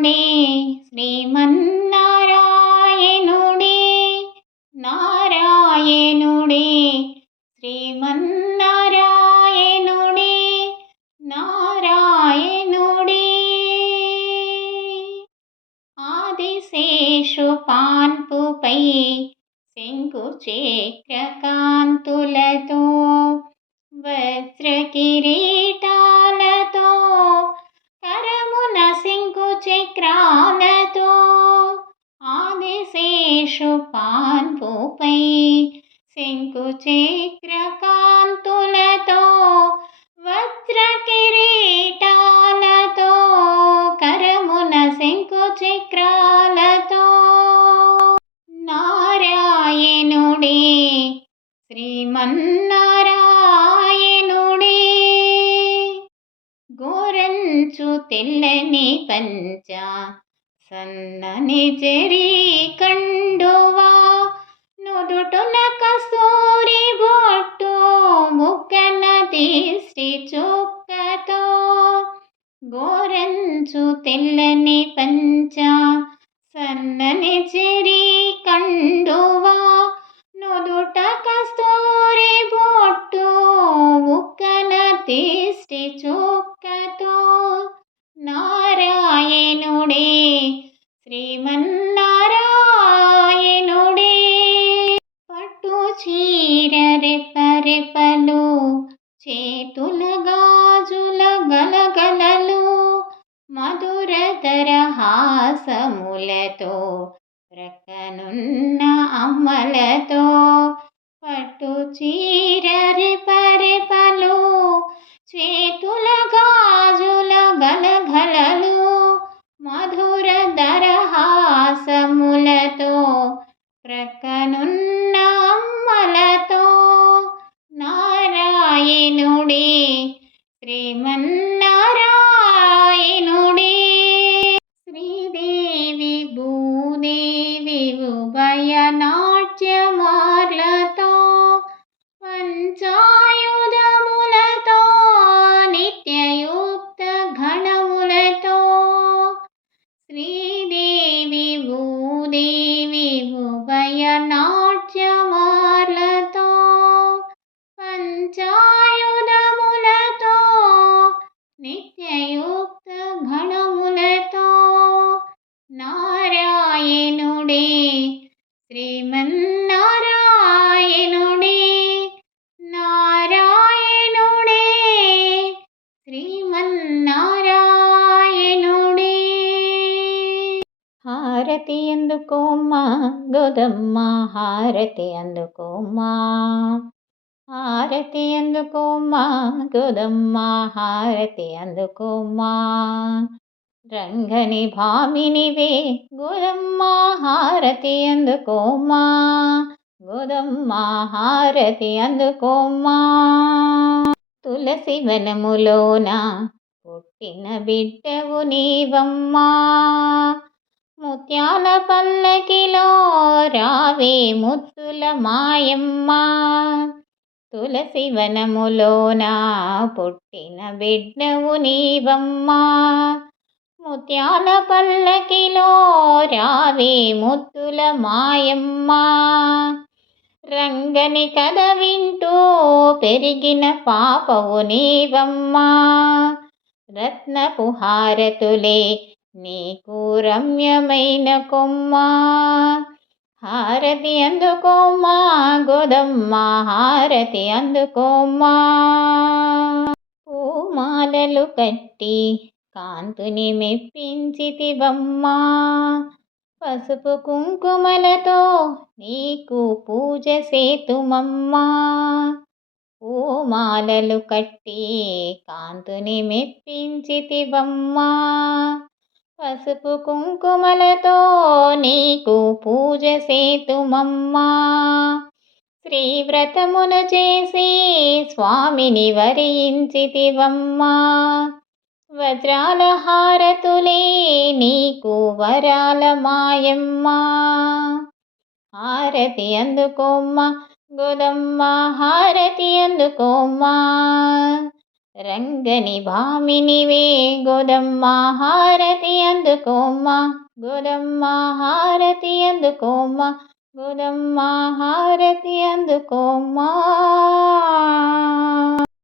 శ్రీమన్నారాయణుడే నారాయణుడే శ్రీమన్నారాయణుడే నారాయణుడే ఆదిశేషుపాన్పుపై శంకుచక్రకాంతులతో వజ్రకిరీటాలతో కరమున శంకుచక్రాలతో ఆదిశేషుపాన్పుపై శంకుచక్రకాంతులతో వజ్రకిరీటాలతో కరమున శంకుచక్రాలతో నారాయణుడే శ్రీమన్నారాయణుడే గోరంచు తెల్లని పంచ సన్నని జరీ కండువా నుదుటున కస్తూరి బొట్టు ముక్కన దిష్టి చుక్కతో గోరంచు తెల్లని పంచ సన్నని జరీ కండువా నుదుట కస్తూరి బొట్టు ముక్కన దిష్టి చుక్కతో నారాయణుడే శ్రీమన్నారాయణుడే పట్టు చీర రెపరెపలు చేతుల గాజుల గలగలలు మధురతర హాసములతో ప్రక్కనున్న అమ్మలతో పట్టు చీర రెపరెపలు చేతుల గాజుల గలగలలు మధురధర హాసములతో ప్రక్కనున్న అమ్మలతో నారాయణుడే శ్రీమన్నారాయణుడే శ్రీదేవి భూదేవి ఉభయ నాట్యమార్లతో పంచాయుధములతో నిత్యయుక్త గణములతో శ్రీదేవి భూదేవి ఉభయ నాట్యమార్లతో పంచాయుధములతో నిత్యయుక్త గణములతో నారాయణుడే శ్రీమన్నారాయణుడే నారాయణుడే శ్రీమన్నారాయణుడే హారతి అందుకోమ్మా గోదమ్మ హారతి అందుకోమ్మా హారతి అందుకోమ్మా గోదమ్మ హారతి అందుకోమ్మా రంగని భామినివే గోదమ్మ హారతి అందుకోమ్మా గోదమ్మ హారతి అందుకోమ్మా తులసి వనములోన పుట్టిన బిడ్డవు నీవమ్మా ముత్యాల పల్లకిలో రావే ముత్తుల మాయమ్మ తులసి వనములోన పుట్టిన బిడ్డవు నీవమ్మా ముత్యాల పల్లకిలో రావే ముత్తుల మాయమ్మ రంగని కథ వింటూ పెరిగిన పాపవు నీవమ్మా రత్నపు హారతులే నీకు రమ్యమైన కొమ్మ హారతి అందుకోమ్మా గోదమ్మ హారతి అందుకోమ్మా పూమాలలు కట్టి కాంతుని మెప్పించితివమ్మా పసుపు కుంకుమలతో నీకు పూజ సేతుమమ్మా పూమాలలు కట్టి కాంతుని మెప్పించితివమ్మా పసుపు కుంకుమలతో నీకు పూజ సేతుమమ్మా శ్రీవ్రతమును చేసి స్వామిని వరించితివమ్మా వజ్రాల హారతులే నీకు వరాల మాయమ్మ హారతి అందుకోమ్మా గోదమ్మ హారతి అందుకోమ్మా రంగని భామినివే గోదమ్మ హారతి అందుకోమ్మ, గోదమ్మ హారతి అందుకోమ్మ, గోదమ్మ హారతి అందుకోమ్మ.